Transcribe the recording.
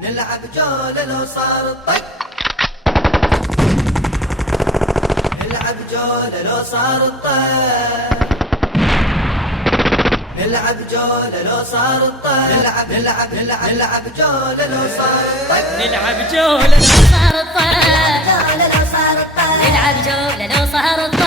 نلعب جولة لو صار الطق، نلعب جولة لو صار الطق، نلعب جولة لو صار الطق، نلعب جولة لو صار الطق، نلعب جولة لو صار الطق، جولة لو صار الطق، نلعب جولة لو صار الطق.